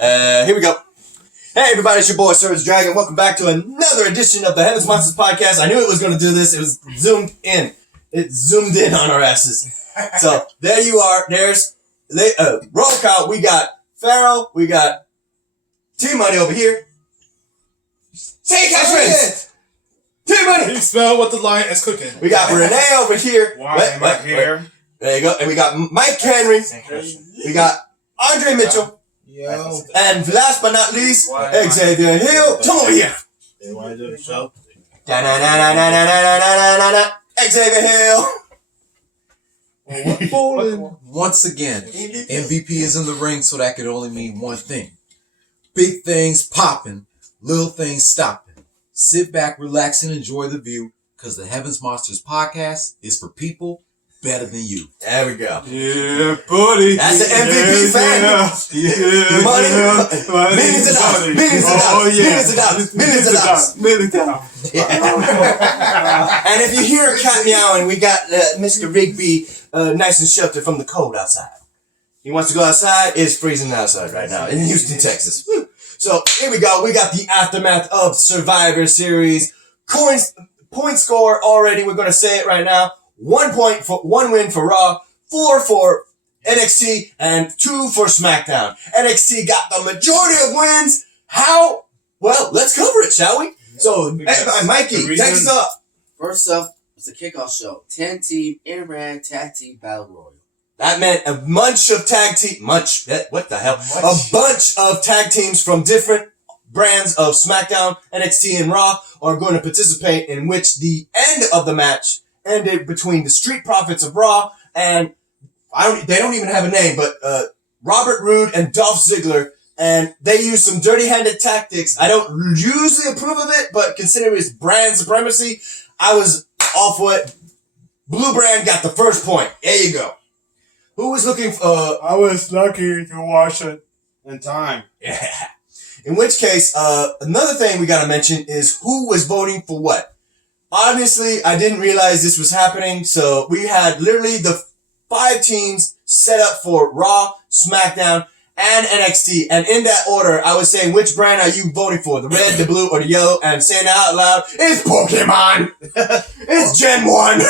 Here we go. Hey everybody, it's your boy Surge Dragon. Welcome back to another edition of the Heavens Monsters Podcast. I knew it was going to do this. It was zoomed in. It zoomed in on our asses. So there you are. There's roll call. We got Pharaoh. We got T-Money over here. Take our friends. T-Money. You smell what the lion is cooking. We got Renee over here. Why am I here? There you go. And we got Mike Henry. We got Andre Mitchell. Yo. And last but not least, Xavier Hill. Come over here. They want to do the show? Xavier Hill. Once again, MVP is in the ring, so that could only mean one thing. Big things popping, little things stopping. Sit back, relax, and enjoy the view, because the Heavens Monsters Podcast is for people better than you. There we go. Yeah, buddy. That's an MVP fan. Money. Millions of dollars. Millions of dollars. Yeah. And if you hear a cat meowing, we got Mr. Rigby nice and sheltered from the cold outside. He wants to go outside. It's freezing outside right now in Houston, Texas. Woo. So here we go. We got the aftermath of Survivor Series. Point score already. We're going to say it right now. 1 win for Raw, 4 for NXT, and 2 for SmackDown. NXT got the majority of wins. How? Well, let's cover it, shall we? So, Mikey, take us up. First up was the kickoff show. 10-team in-ring tag team battle royal. That meant a bunch of tag team, what the hell? A bunch of tag teams from different brands of SmackDown, NXT, and Raw are going to participate, in which the end of the match ended between the Street Profits of Raw and they don't even have a name, but Robert Roode and Dolph Ziggler, and they used some dirty-handed tactics. I don't usually approve of it, but considering it's brand supremacy, I was all for it. Blue brand got the first point. There you go. Who was looking for? I was lucky to watch it in time. Yeah. In which case, another thing we gotta mention is who was voting for what. Honestly, I didn't realize this was happening, so we had literally the 5 teams set up for Raw, SmackDown, and NXT, and in that order, I was saying, which brand are you voting for? The red, the blue, or the yellow? And saying it out loud, it's Pokemon! It's Gen 1!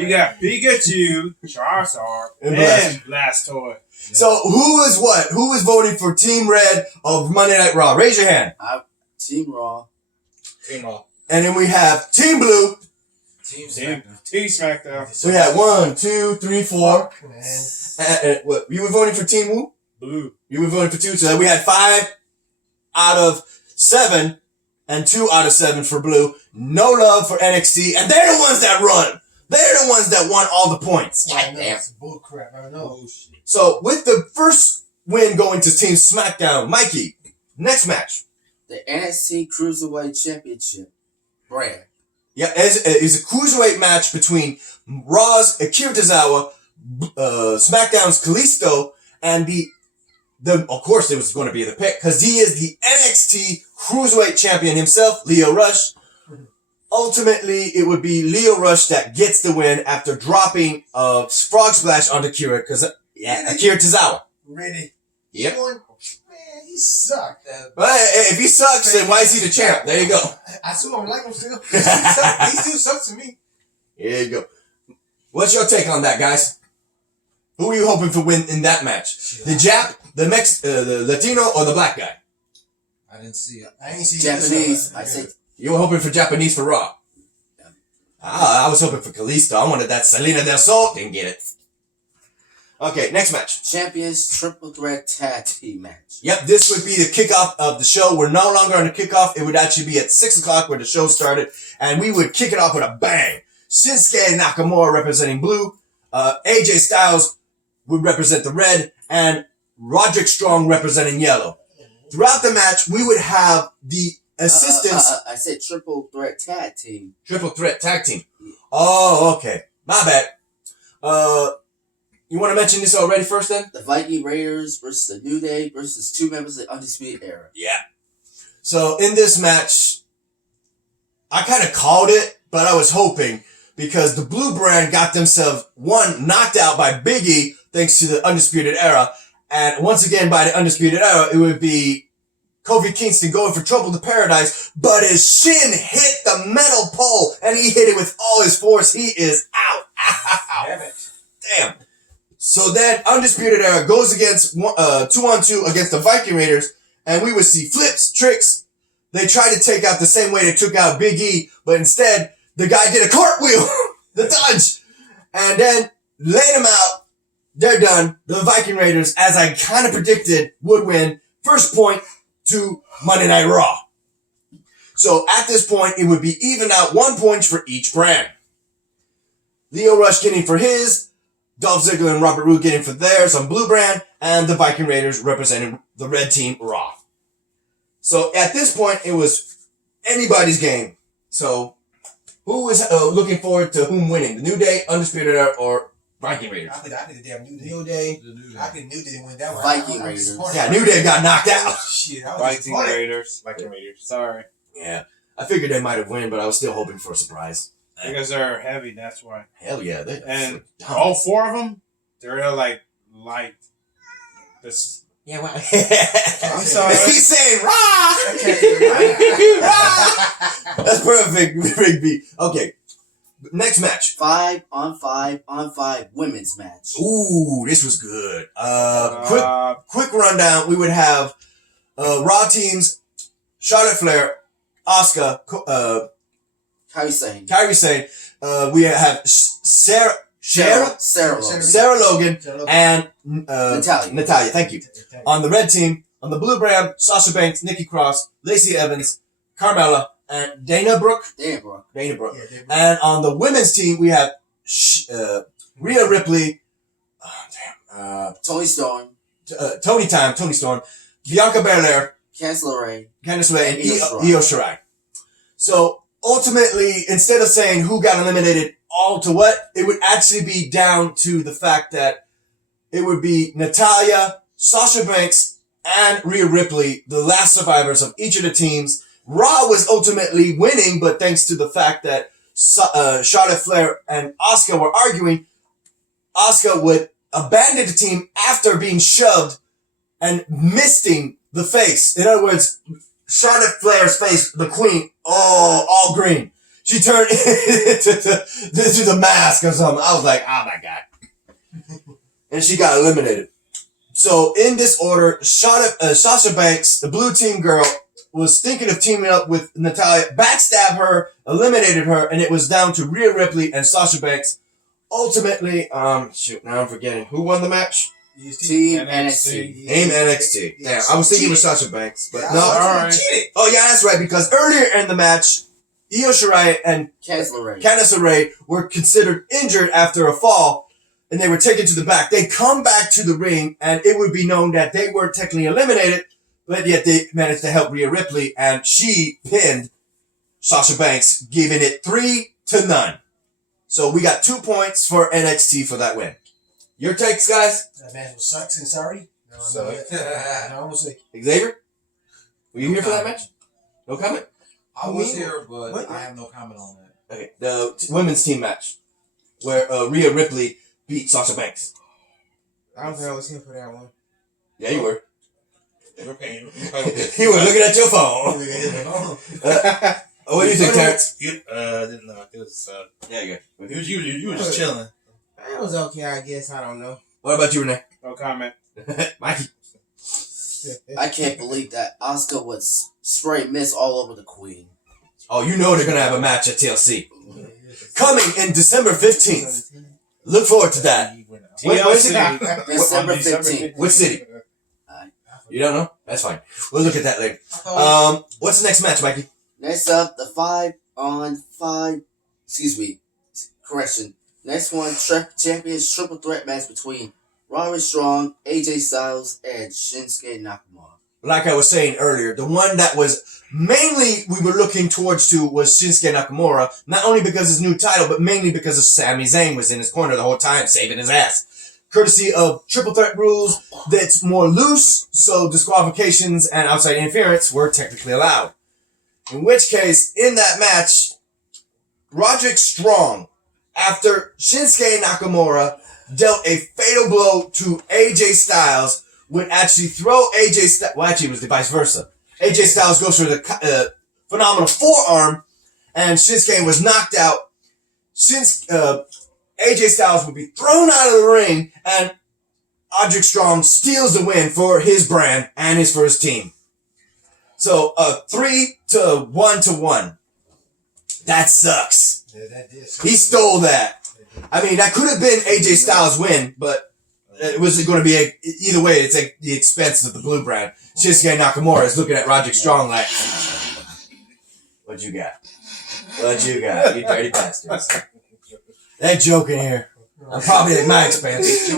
You got Pikachu, Charizard, and Blastoise. So, who was what? Who was voting for Team Red of Monday Night Raw? Raise your hand. Team Raw. Team Raw. And then we have Team Blue. Team SmackDown. So we had 1, 2, 3, 4. What? You were voting for Team who? Blue. You were voting for 2. So we had 5 out of 7 and 2 out of 7 for Blue. No love for NXT. And they're the ones that run. They're the ones that won all the points. God damn. That's bullcrap. I know. So with the first win going to Team SmackDown, Mikey, next match. The NXT Cruiserweight Championship brand. Yeah, it's a cruiserweight match between Raw's Akira Tozawa, SmackDown's Kalisto, and of course it was going to be the pick, because he is the NXT Cruiserweight Champion himself, Lio Rush. Ultimately, it would be Lio Rush that gets the win after dropping a frog splash on Akira Tozawa. Really? Yep. Man, he sucked. But if he sucks, then why is he the champ? There you go. I still don't like him still. He still sucks to me. There you go. What's your take on that, guys? Who are you hoping for win in that match? The Jap, the Latino, or the black guy? I didn't see it. I ain't seen Japanese. I said. You were hoping for Japanese for Raw. Yeah. I was hoping for Kalisto. I wanted that Selena Del Sol. Didn't get it. Okay, next match. Champions Triple Threat Tag Team match. Yep, this would be the kickoff of the show. We're no longer on the kickoff. It would actually be at 6 o'clock where the show started, and we would kick it off with a bang. Shinsuke Nakamura representing blue, AJ Styles would represent the red, and Roderick Strong representing yellow. Throughout the match, we would have the assistance. I said Triple Threat Tag Team. Triple Threat Tag Team. Oh, okay. My bad. You want to mention this already first then? The Viking Raiders versus the New Day versus 2 members of the Undisputed Era. Yeah. So in this match, I kind of called it, but I was hoping because the Blue Brand got themselves, one, knocked out by Big E thanks to the Undisputed Era, And once again, by the Undisputed Era, it would be Kofi Kingston going for Trouble to Paradise, but his shin hit the metal pole, and he hit it with all his force. He is out. Ow. Damn. So then, Undisputed Era goes against 2-on-2 against the Viking Raiders, and we would see flips, tricks. They tried to take out the same way they took out Big E, but instead, the guy did a cartwheel, the dodge, and then laid him out. They're done. The Viking Raiders, as I kind of predicted, would win. First point to Monday Night Raw. So at this point, it would be even out 1 point for each brand. Lio Rush getting for his, Dolph Ziggler and Robert Roode getting for theirs on Blue brand, and the Viking Raiders representing the Red Team Raw. So at this point, it was anybody's game. So who is looking forward to whom winning? The New Day, Undisputed Era, or Viking Raiders? I think the damn New Day. I think New Day went that way. Viking Raiders. Yeah, New Day got knocked out. Shit, I was Viking disappointed. Raiders. Viking Raiders. Sorry. Yeah, I figured they might have won, but I was still hoping for a surprise. Because they're heavy, that's why. Hell yeah. And all four of them, they're like light. This. Yeah, well, I'm sorry. He's saying rah! That's perfect, Big B. Okay, next match. 5-on-5 women's match. Ooh, this was good. Quick rundown. We would have Raw teams: Charlotte Flair, Asuka, Kairi Sane. We have Sarah Logan, and Natalia. Thank you. On the red team, on the blue brand, Sasha Banks, Nikki Cross, Lacey Evans, Carmella, and Dana Brooke. And on the women's team, we have Rhea Ripley, Toni Storm, Toni Storm, Bianca Belair, Candice LeRae, and Io Shirai. So ultimately, instead of saying who got eliminated all to what, it would actually be down to the fact that it would be Natalia, Sasha Banks, and Rhea Ripley, the last survivors of each of the teams. Raw was ultimately winning, but thanks to the fact that Charlotte Flair and Asuka were arguing, Asuka would abandon the team after being shoved and misting the face. In other words, Charlotte Flair's face, the queen, all green. She turned into the mask or something. I was like, oh my God. And she got eliminated. So in this order, Sasha Banks, the blue team girl, was thinking of teaming up with Natalia, backstabbed her, eliminated her, and it was down to Rhea Ripley and Sasha Banks. Ultimately, now I'm forgetting. Who won the match? Team NXT. Team NXT. Damn, I was thinking it was Sasha Banks, but no. Alright. Oh yeah, that's right, because earlier in the match, Io Shirai and Candice LeRae were considered injured after a fall, and they were taken to the back. They come back to the ring, and it would be known that they were technically eliminated, but yet they managed to help Rhea Ripley, and she pinned Sasha Banks, giving it 3-0. So we got 2 points for NXT for that win. Your takes, guys? That match was sucks and sorry. No, I was like, Xavier? Were you here for that match? No comment? I was here, but I have no comment on that. Okay, the women's team match, where Rhea Ripley beat Sasha Banks. I don't think I was here for that one. Yeah, you were. Okay. You were looking at your phone. What do you think, Terrence? Didn't know. It was, Yeah, you you were just chilling. It was okay, I guess. I don't know. What about you, Renee? No comment. Mikey? I can't believe that Asuka would spray mist all over the queen. Oh, you know they're going to have a match at TLC. Coming in December 15th. Look forward to that. Where's it? December 15th. Which city? You don't know? That's fine. We'll look at that later. What's the next match, Mikey? Next up, the 5-on-5. Correction. Next one, Champions Triple Threat match between Roderick Strong, AJ Styles, and Shinsuke Nakamura. Like I was saying earlier, the one that was mainly we were looking towards to was Shinsuke Nakamura, not only because his new title, but mainly because of Sami Zayn was in his corner the whole time, saving his ass. Courtesy of Triple Threat rules that's more loose, so disqualifications and outside interference were technically allowed. In which case, in that match, Roderick Strong, after Shinsuke Nakamura dealt a fatal blow to AJ Styles, would actually throw AJ Styles. Well, actually, it was the vice versa. AJ Styles goes for the phenomenal forearm, and Shinsuke was knocked out. AJ Styles would be thrown out of the ring, and Roderick Strong steals the win for his brand and his first team. So 3-1. That sucks. Yeah, that did. He stole that. I mean, that could have been AJ Styles' win, but it was going to be either way. It's at the expense of the blue brand. Shinsuke Nakamura is looking at Roderick Strong like, "What you got? What you got? You dirty bastards." They're joking here. I'm probably at my expense.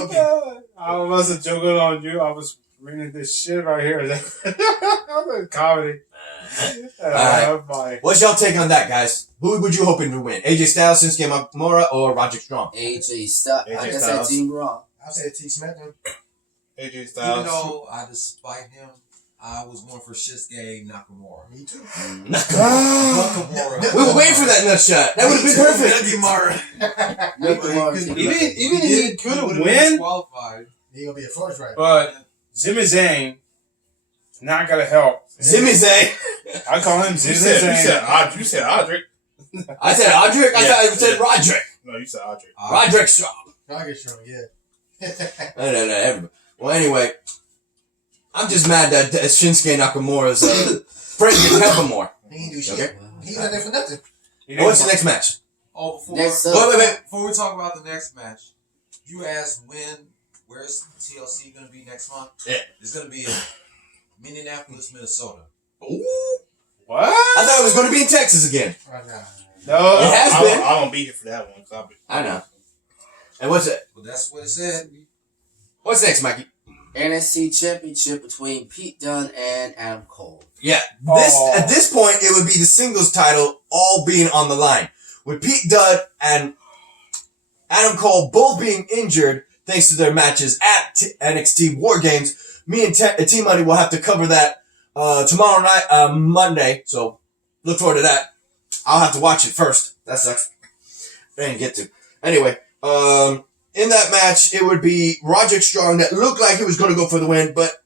I wasn't joking on you. I was reading this shit right here. Comedy. Alright. What's y'all take on that, guys? Who would you hoping to win? AJ Styles, Shinsuke Nakamura, or Roderick Strong? AJ Styles. I guess Styles. that Team Raw. I said T SmackDown. AJ Styles. Even though I despite him, I was going for Shinsuke Nakamura. Me too. Nakamura. We were waiting for that nut shot. That would have been perfect. Nakamura. Even he could have win, Qualified. He gonna be a first right. but Sami Zayn not gonna help. Sami Zayn. I call him Sami Zayn. You said Audric. I said Roderick. I thought you said Roderick. No, you said Audric. Roderick Strong. I get strong, yeah. No, everybody. Well, anyway, I'm just mad that Shinsuke Nakamura's friend didn't help him more. He ain't do shit. Okay. He not there for nothing. What's the next match? Oh, before, Next up. Wait. before we talk about the next match, you asked where's TLC going to be next month? Yeah. It's going to be in Minneapolis, Minnesota. Ooh. What? I thought it was going to be in Texas again. Right now. No. It has been. I won't be here for that one. I know. And what's it? Well, that's what it said. What's next, Mikey? NXT Championship between Pete Dunne and Adam Cole. Yeah. Oh. At this point, it would be the singles title all being on the line. With Pete Dunne and Adam Cole both being injured thanks to their matches at NXT War Games, me and Team Money will have to cover that tomorrow night, Monday. So look forward to that. I'll have to watch it first. That sucks. I didn't get to. Anyway, in that match, it would be Roderick Strong that looked like he was going to go for the win, but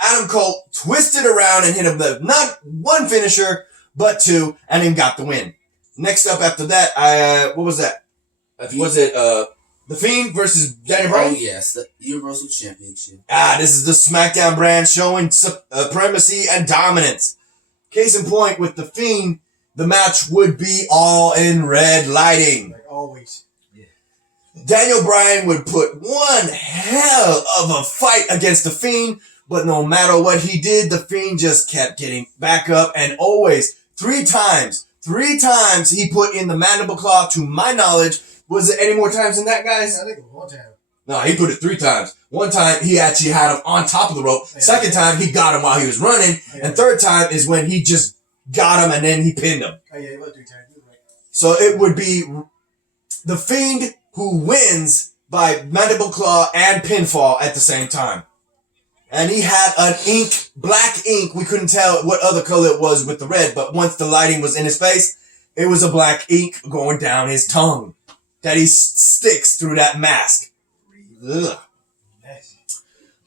Adam Cole twisted around and hit him with not one finisher, but two, and then got the win. Next up after that, what was that? Was it The Fiend versus Daniel Bryan? Oh, yes, the Universal Championship. This is the SmackDown brand showing supremacy and dominance. Case in point, with The Fiend, the match would be all in red lighting. Like always. Daniel Bryan would put one hell of a fight against The Fiend, but no matter what he did, The Fiend just kept getting back up, and always, three times he put in the mandible claw, to my knowledge. Was it any more times than that, guys? I think it was one time. No, he put it 3 times. One time, he actually had him on top of the rope. Second time, he got him while he was running. And third time is when he just got him and then he pinned him. Oh yeah, it was 3 times. Right. So it would be The Fiend who wins by mandible claw and pinfall at the same time. And he had an black ink. We couldn't tell what other color it was with the red, but once the lighting was in his face, it was a black ink going down his tongue that he sticks through that mask. Ugh.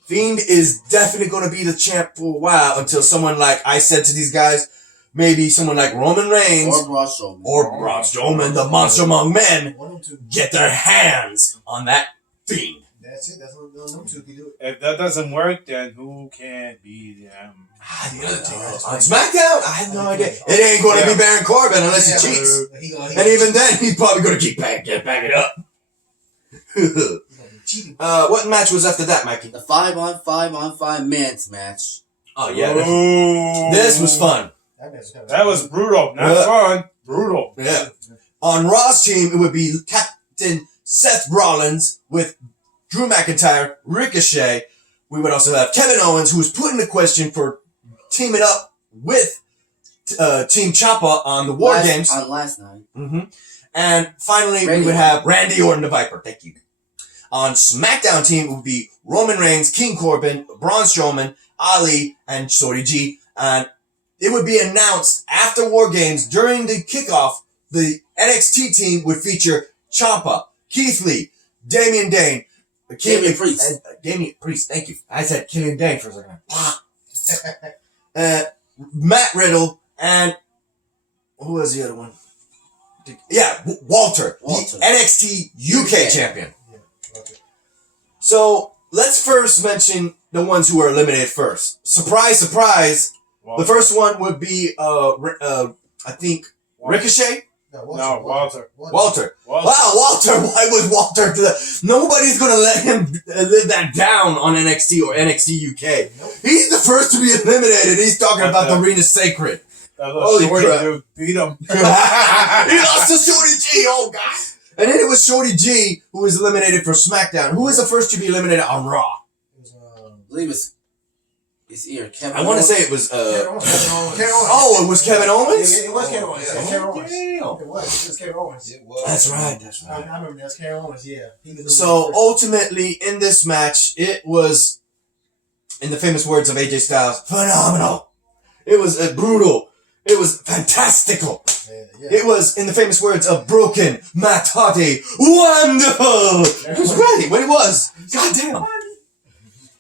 Fiend is definitely going to be the champ for a while until someone like I said to these guys, maybe someone like Roman Reigns Or Braun Strowman. or Braun Strowman, the monster among men, One of them two. get their hands on that Fiend. That's it. That's what them two can do. If that doesn't work, then who can be them? The other team. On SmackDown? I have no idea. It ain't going to be Baron Corbin unless he cheats. And even then, he's probably going to keep back it up. What match was after that, Mikey? The 5-on-5 men's match. Oh, yeah. Ooh. This was fun. That was brutal. Not fun. Brutal. Yeah. On Raw's team, it would be Captain Seth Rollins with Drew McIntyre, Ricochet. We would also have Kevin Owens, who was put in the question for teaming up with Team Ciampa on the War Games. On last night. Mm-hmm. And finally, Randy we would have Randy Orton, the Viper. Thank you. On SmackDown team, it would be Roman Reigns, King Corbin, Braun Strowman, Ali, and Shorty G. And it would be announced after War Games during the kickoff, the NXT team would feature Ciampa, Keith Lee, Damian Dane, Damian Priest. Damian Priest, thank you. I said Killian Dane for a second. Matt Riddle, and who was the other one? Yeah, Walter. The NXT UK champion. Yeah, okay. So, let's first mention the ones who were eliminated first. Surprise, surprise. Walter. The first one would be, I think, Ricochet? Walter. Walter. Wow, Walter. Why was Walter? Nobody's going to let him live that down on NXT or NXT UK. Nope. He's the first to be eliminated. He's talking about the Arena's Sacred. Holy crap. Dude beat him. He lost to Shorty G. Oh, God. And then it was Shorty G who was eliminated for SmackDown. Who was the first to be eliminated on Raw? It was, I believe it's either Kevin I want to Owens. say it was, Kevin Owens. oh, it was Kevin Owens? Yeah, it was Kevin Owens. Yeah, Kevin Owens. Damn. It was Kevin Owens. It was. That's right. I remember that's Kevin Owens, yeah. He was So ultimately, in this match, it was, in the famous words of AJ Styles, phenomenal. It was brutal. It was fantastical. Yeah. It was, in the famous words of Broken Matt Hardy, wonderful. He was right when he was. God damn.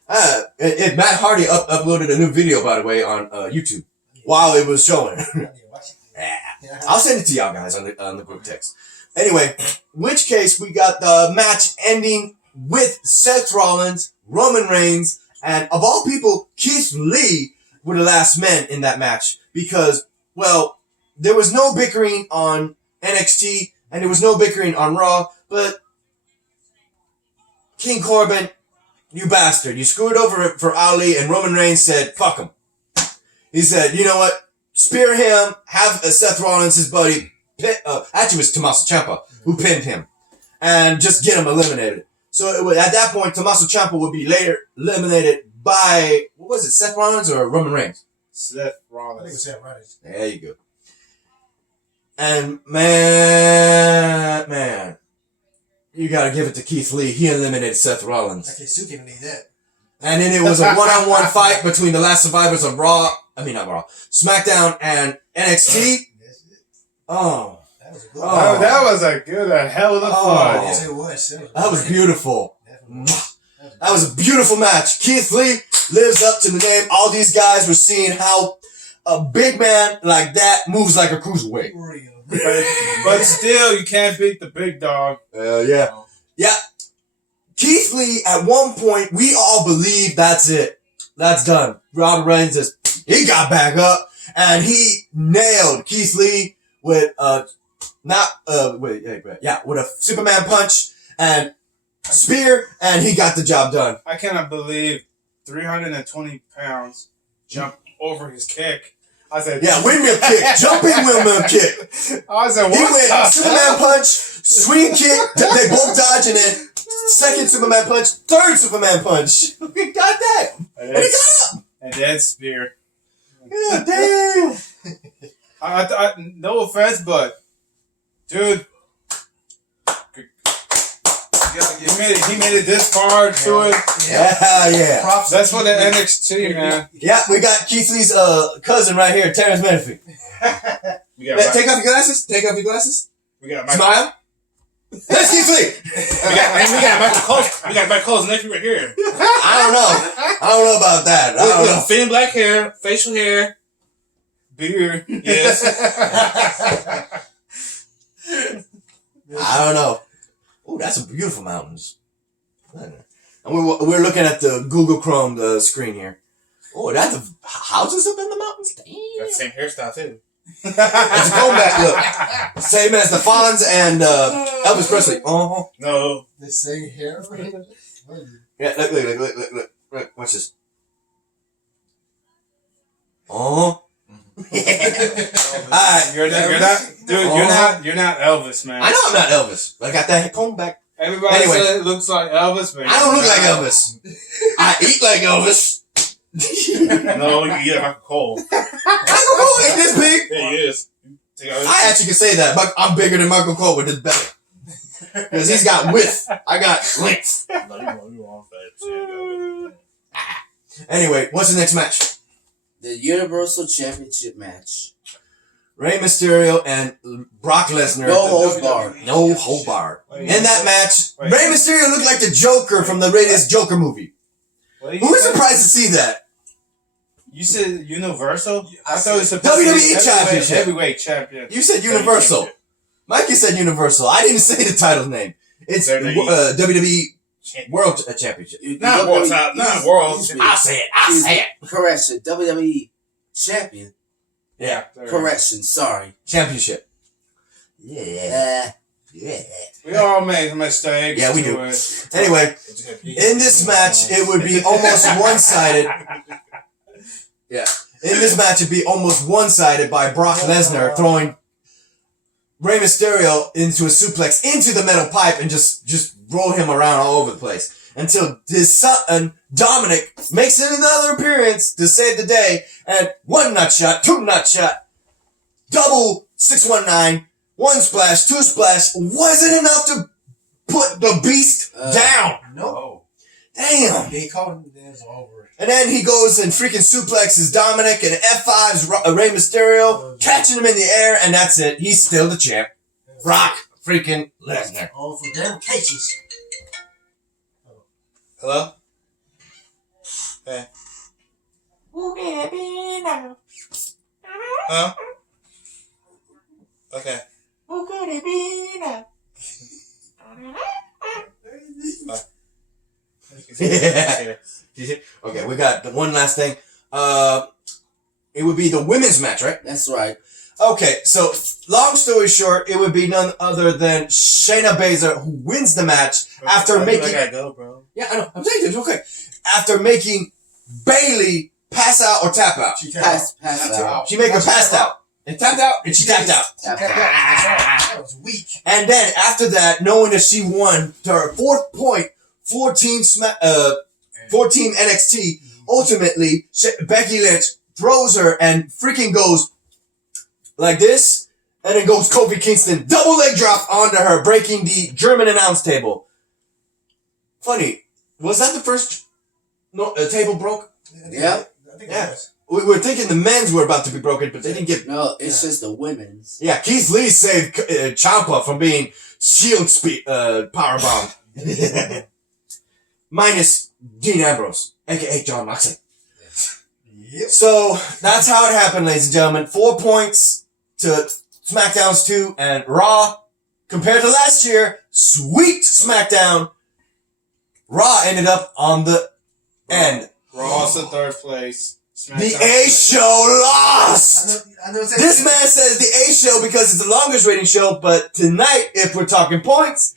Matt Hardy uploaded a new video, by the way, on YouTube while it was showing. I'll send it to y'all guys on the group text. Anyway, which case we got the match ending with Seth Rollins, Roman Reigns, and of all people, Keith Lee were the last men in that match because, well, there was no bickering on NXT and there was no bickering on Raw, but King Corbin, you bastard, you screwed over for Ali, and Roman Reigns said, fuck him. He said, you know what? Spear him, have Seth Rollins, his buddy, actually it was Tommaso Ciampa who pinned him, and just get him eliminated. So it would, at that point, Tommaso Ciampa would be later eliminated by, what was it, Seth Rollins or Roman Reigns? Seth I think it Rollins. was Seth Rollins. There you go. And man, you gotta give it to Keith Lee. He eliminated Seth Rollins. Okay, Sue can need that. And then it was a one-on-one fight between the last survivors of SmackDown and NXT. That's it. Oh, That was a good Oh. one. That was a hell of a Oh. fight. Yes, it was. that was beautiful. Definitely. That was a beautiful match. Keith Lee lives up to the name. All these guys were seeing how a big man like that moves like a cruiserweight. Real. But still, you can't beat the big dog. Yeah. Yeah. Keith Lee, at one point, we all believed that's it. That's done. Robert Reigns he got back up and he nailed Keith Lee with, with a Superman punch and spear, and he got the job done. I cannot believe 320 pounds jumped over his kick. I said, Yeah, windmill kick, jumping windmill kick. I said, He what went the Superman hell? punch, swing kick, they both dodge, and then second Superman punch, third Superman punch. He got that. And he got up. And then spear. Yeah, damn. No offense, but dude, he made it this far to it. Yeah. Props. That's for the NXT, man. Yeah, we got Keith Lee's cousin right here, Terrence Menifee. We got Take off your glasses. Take off your glasses. Michael, Smile. That's Keith Lee. we got Michael Cole's. We got Michael Cole's nephew right here. I don't know about that. I don't know. Thin black hair, facial hair. beard. Yes. I don't know. Oh, that's a beautiful mountains. And we're looking at the Google Chrome screen here. Oh, that's the houses up in the mountains. Damn. Got the same hairstyle too. It's a comeback look. Same as the Fonz and Elvis Presley. No. The same hair. Yeah, look. Watch this. Oh. Alright. You're not Elvis, man. I know I'm not Elvis, but I got that comeback. Everybody Anyway. said it looks like Elvis, man. I don't look like Elvis. I eat like Elvis. No, you get Michael Cole. Michael Cole ain't this big. Yeah, he is. I actually can say that. I'm bigger than Michael Cole with this belly. Because he's got width. I got length. No, you wrong, Anyway, what's the next match? The Universal Championship match. Rey Mysterio and Brock Lesnar. No holds barred. No hold barred. Wait, In that match, wait. Rey Mysterio looked like the Joker from the latest Joker movie. What did Who you was say? surprised to see that? You said Universal? I thought it was supposed WWE to be Championship. Heavyweight champion. You said Universal. Mikey said Universal. I didn't say the title name. It's WWE World Championship. Not world top, not world. Excuse me. I'll say it. I'll say it. Correction. WWE champion. Yeah. Correction. Sorry. Championship. Yeah. Yeah. We all make mistakes. Yeah, we do. to it. Anyway, in this match, it would be almost one-sided. Yeah. In this match, it'd be almost one-sided by Brock Lesnar throwing Rey Mysterio into a suplex into the metal pipe and just roll him around all over the place until his son Dominic makes another appearance to save the day and 1 nut shot, 2 nut shot, double 619, 1 splash, 2 splash wasn't enough to put the beast down. No. Damn. They called him. That's over. And then he goes and freaking suplexes Dominic and F5s Rey Mysterio, catching him in the air, and that's it. He's still the champ. Brock freaking Lesnar. All for damn cases. Hello? Hey. Huh? Okay. Yeah. Okay, we got the one last thing. It would be the women's match, right? That's right. Okay, so long story short, it would be none other than Shayna Baszler who wins the match after making. I gotta go, bro. Yeah, I know. I'm saying it's okay. After making Bayley pass out or tap out. She Pass out. She made her pass out. And tapped out, and she tapped out. That was weak. And then after that, knowing that she won her 4th point, 14 NXT, ultimately, Becky Lynch throws her and freaking goes like this, and then goes Kofi Kingston, double leg drop onto her, breaking the German announce table. Funny, was that the first table broke? Yeah. I think Yeah. it was. We were thinking the men's were about to be broken, but they didn't get... No, it's just the women's. Yeah, Keith Lee saved Ciampa from being shield powerbomb. Minus Dean Ambrose, a.k.a. John Moxley. Yep. So, that's how it happened, ladies and gentlemen. 4 points to SmackDown's 2, and Raw, compared to last year, sweet SmackDown. Raw ended up on the end. Raw's in 3rd place. The A Show lost! I know This man says the A Show because it's the longest rating show, but tonight, if we're talking points,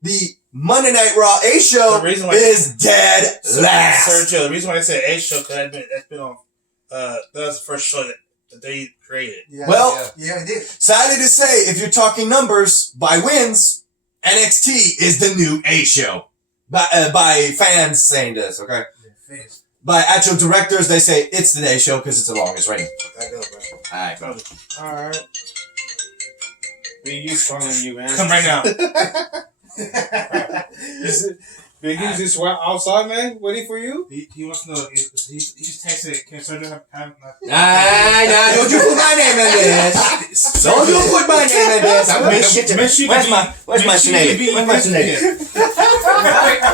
the Monday Night Raw A Show The reason why- is dead last. Sergio, the reason why I said A show, because that's been on, that was the first show that they created. Yeah, Well- yeah, it did. Sadly to say, if you're talking numbers by wins, NXT is the new A Show. By fans saying this, okay? Yeah, fans. By actual directors, they say it's the A Show because it's the longest rating. I go, bro. Alright, bro. Alright. Biggie's calling you, man. Come right now. Biggie's just outside, man, waiting for you? He wants to know. He just texted. Can Sergio have Nah, don't you put my name in this. Don't you put my name in this. I'm gonna get you. Where's my Sinead? Where's my Sinead?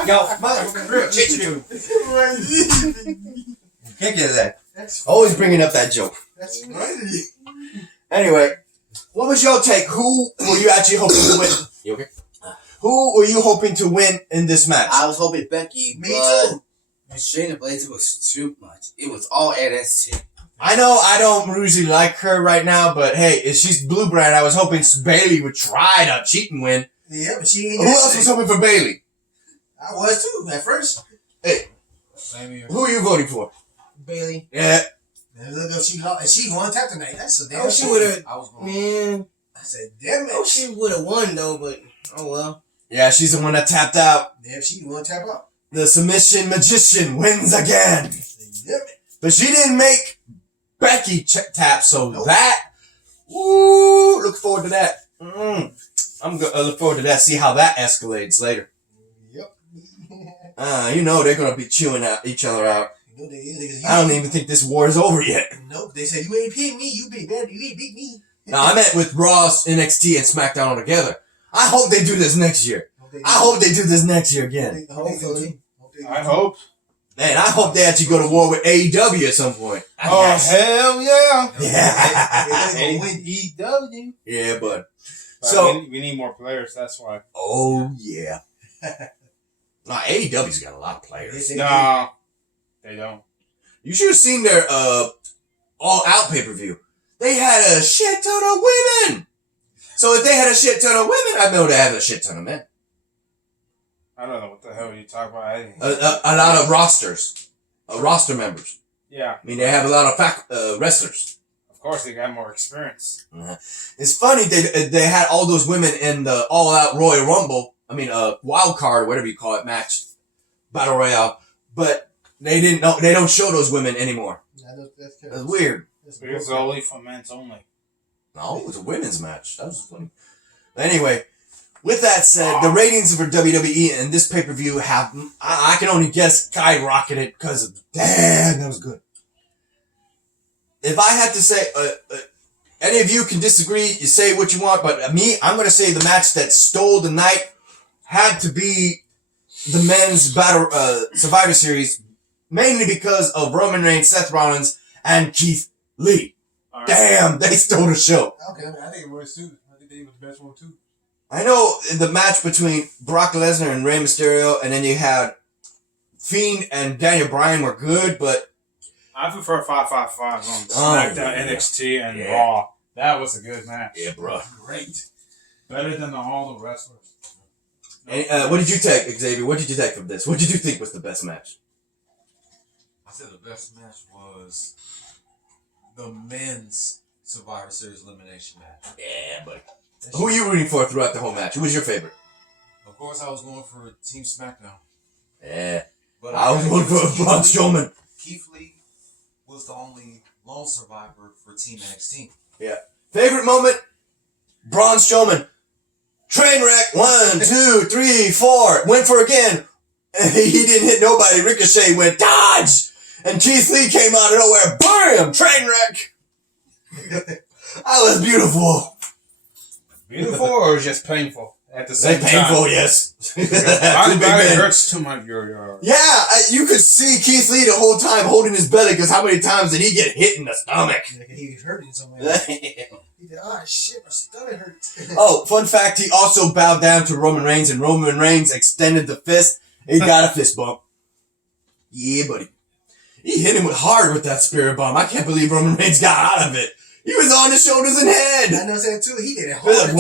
Yo, motherfucker, change it. Can't get that. That's Always bringing up that joke. that's funny. Anyway, what was your take? Who were you actually hoping to win? You okay? Who were you hoping to win in this match? I was hoping Becky, Me but too. Shayna Baszler was too much. It was all NXT. I know I don't usually like her right now, but hey, if she's blue brand, I was hoping Bayley would try to cheat and win. Yeah, but she ain't. Who else was hoping for Bayley? I was too at first. Hey, who are you voting for? Bailey. Yeah. And look, if she won tap tonight. That's a damn. Oh, she would have. I was going. Man, I said, damn oh, it. she would have won though, but oh well. Yeah, she's the one that tapped out. Damn, she won tap out. The submission magician wins again. Damn it. But she didn't make Becky tap, so Nope. that, ooh, look forward to that. I'm gonna look forward to that, see how that escalates later. Yep. You know they're gonna be chewing each other out. You know, I don't even think this war is over yet. Nope. They said you ain't beat me. You beat me. Now, I meant with Raw, NXT, and SmackDown all together. I hope they do this next year. I hope they do this next year again. Hopefully. I hope. Man, I hope they actually go to war with AEW at some point. Oh, hell yeah. Yeah. They win EW. Yeah, but. But So. we need more players, that's why. Oh, yeah. Nah, AEW's got a lot of players. No, they don't. You should have seen their all-out pay-per-view. They had a shit ton of women. So if they had a shit ton of women, I know they have a shit ton of men. I don't know what the hell you talking about. A lot of rosters. Roster members. Yeah, I mean, they have a lot of wrestlers. of course they got more experience. It's funny, they had all those women in the all-out Royal Rumble. I mean, wild card, whatever you call it, match. Battle Royale. But they don't show those women anymore. That's weird. It's only for men's only. No, it was a women's match. That was funny. Anyway, with that said, the ratings for WWE and this pay-per-view have, I can only guess, skyrocketed because of, damn, that was good. If I had to say, any of you can disagree, you say what you want, but me, I'm going to say the match that stole the night had to be the men's battle, Survivor Series, mainly because of Roman Reigns, Seth Rollins, and Keith Lee. Right. Damn, they stole the show. Okay, I think it was too. I think they was the best one too. I know the match between Brock Lesnar and Rey Mysterio, and then you had Fiend and Daniel Bryan were good, but I prefer 5-5-5 on SmackDown, NXT, and Raw. That was a good match. Yeah, bro. Great. Better than all the wrestlers. And, what did you take, Xavier? What did you take from this? What did you think was the best match? I said the best match was the men's Survivor Series elimination match. Yeah, but who are you rooting for throughout the whole match? Who was your favorite? Of course, I was going for Team SmackDown. Yeah, But I was going for Braun Strowman. Keith Lee was the only lone survivor for Team NXT. Yeah. Favorite moment? Braun Strowman. Train wreck. 1, 2, 3, 4. Went for again. He didn't hit nobody. Ricochet went dodge. And Keith Lee came out of nowhere. Bam! Train wreck. That was beautiful. Beautiful or just painful at the same time? Painful, yes. My body hurts too much. Yeah, you could see Keith Lee the whole time holding his belly because how many times did he get hit in the stomach? He was hurting somewhere. He said, oh shit, my stomach hurts. Oh, fun fact, he also bowed down to Roman Reigns and Roman Reigns extended the fist. He got a fist bump. Yeah, buddy. He hit him hard with that spirit bomb. I can't believe Roman Reigns got out of it. He was on his shoulders and head. I know that too. He did it hard.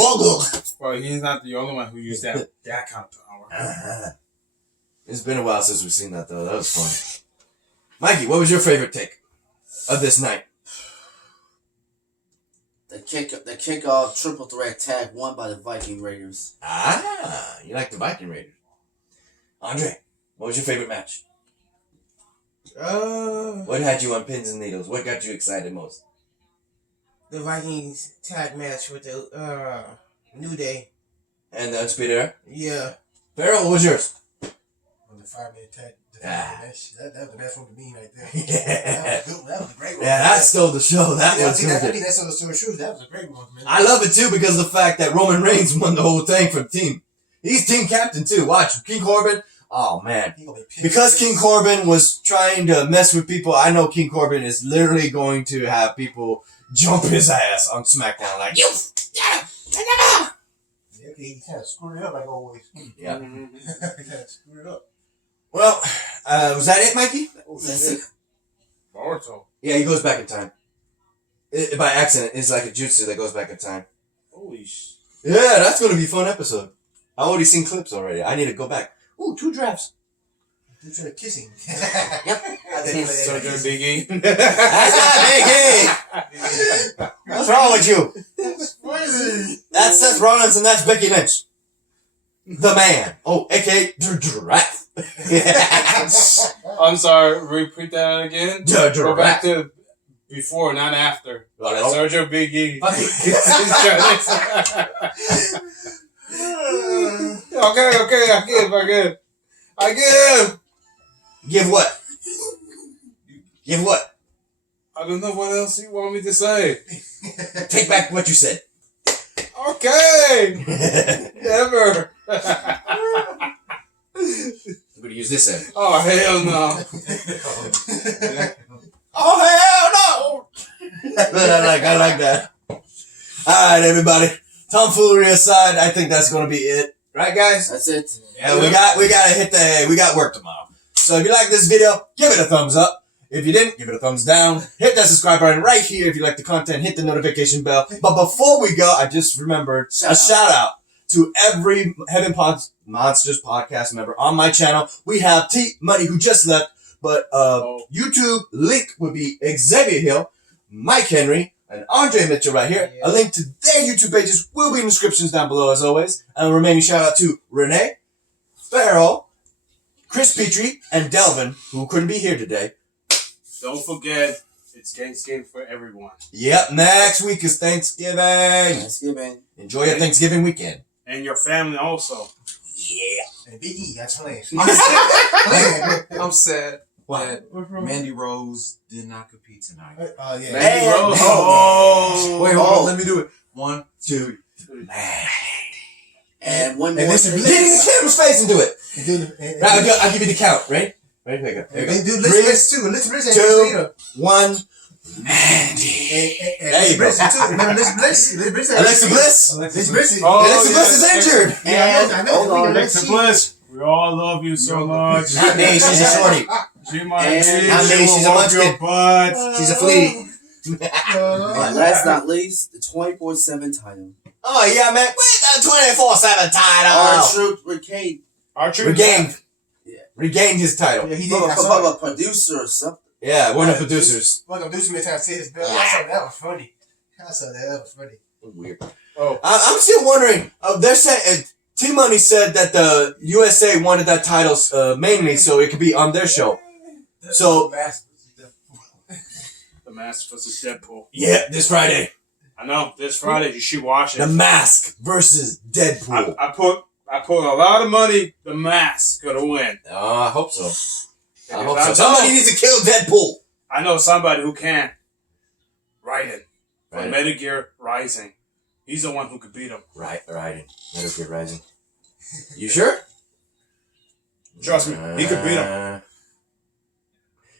Well, he's not the only one who used that kind of power. It's been a while since we've seen that, though. That was fun. Mikey, what was your favorite take of this night? The kickoff triple threat tag won by the Viking Raiders. Ah, you like the Viking Raiders. Andre, what was your favorite match? What had you on pins and needles? What got you excited most? The Vikings tag match with the New Day. And the Undisputed Era? Yeah. Farrell, what was yours? On the 5-minute tag. Ah. That was the best one to me right there. Yeah. That was a great one. Yeah, that stole the show. That was I good. think that's so true. That was a great one, man. I love it too because of the fact that Roman Reigns won the whole thing for the team. He's team captain too. Watch, King Corbin. Oh man. Because King Corbin was trying to mess with people, I know King Corbin is literally going to have people jump his ass on SmackDown like, you! Yeah, he kind of screwed it up like always. Yeah. He kind of screwed it up. Well, was that it, Mikey? That's it. Boruto. Yeah, he goes back in time. By accident. It's like a jutsu that goes back in time. Holy sh... Yeah, that's going to be a fun episode. I've already seen clips already. I need to go back. Ooh, 2 drafts. They're trying to kiss him. Yep. So they're Big E. That's not Big E! What's wrong with you? That's Seth Rollins and that's Becky Lynch. The man. Oh, a.k.a. Giraffe. I'm sorry, repeat that again. Go back to before, not after. Sergio Big E. Okay, I give. Give what? Give what? I don't know what else you want me to say. Take back what you said. Okay. Never. I'm gonna use this end. Oh hell no. Oh hell no! I like that. Alright, everybody. Tomfoolery aside, I think that's gonna be it. Right, guys? That's it. Yeah, we got work tomorrow. So if you like this video, give it a thumbs up. If you didn't, give it a thumbs down. Hit that subscribe button right here if you like the content. Hit the notification bell. But before we go, I just remembered a shout out to every Heaven Monsters podcast member on my channel. We have T Money who just left, but YouTube link would be Xavier Hill, Mike Henry, and Andre Mitchell right here. A link to their YouTube pages will be in the descriptions down below as always. And a remaining shout out to Renee, Farrell, Chris Petrie, and Delvin, who couldn't be here today. Don't forget, it's Thanksgiving for everyone. Yep, next week is Thanksgiving. Thanksgiving. Enjoy your Thanksgiving weekend. And your family also. Yeah. And Big E, that's playing. I'm sad What? that Mandy Rose did not compete tonight. Oh, yeah. Man. Oh. Wait, hold on. Let me do it. 1, 2. And one more. And this thing. Get in the camera's face and do it. And Right, I'll give you the count. Ready? Ready? Here you go. do Three, Liz too. Liz Bliss ain't 2, either. 1. Mandy. And There you go. Bliss too. Remember Liz Bliss? Liz Bliss. Alexa Bliss. Liz Bliss. Oh, Alexa Bliss is injured. Yeah, I know. Hold on. Alexa Bliss, we all love you so much. Not me. She's a shorty. She might And be. not me, She she's will a whoop your munchkin. butt. She's a flea. And last but not least, the 24/7 title. Oh yeah, man. Wait, that 24/7 title. Our truth regained. Regained. Yeah. Regained his title. Yeah, he did. I From saw a it. producer or something. Yeah, one of the producers. Well, the producer made time to say his bill. I saw that was funny. I saw that was funny. Weird. Oh. I'm still wondering. They're saying T Money said that the USA wanted that title mainly so it could be on their show. So The Mask versus Deadpool. yeah, this Friday, I know. This Friday, you should watch it. The Mask versus Deadpool. I put a lot of money. The Mask gonna win. Oh, I hope so. I hope Because so. Somebody needs to kill Deadpool. I know somebody who can. Raiden. From Raiden. Metal Gear Rising. He's the one who could beat him. Right, Metal Gear Rising. You sure? Trust me, he could beat him.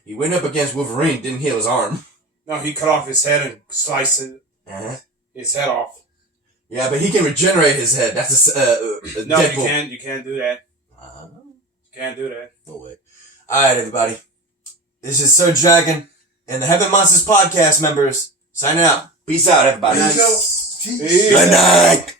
He went up against Wolverine, didn't heal his arm. No, he cut off his head and sliced his head off. Yeah, but he can regenerate his head. That's No, Deadpool. you can't do that. You can't do that. No way. Alright, everybody. This is Sir Dragon and the Heaven Monsters podcast members signing out. Peace out, everybody. Peace. Good night.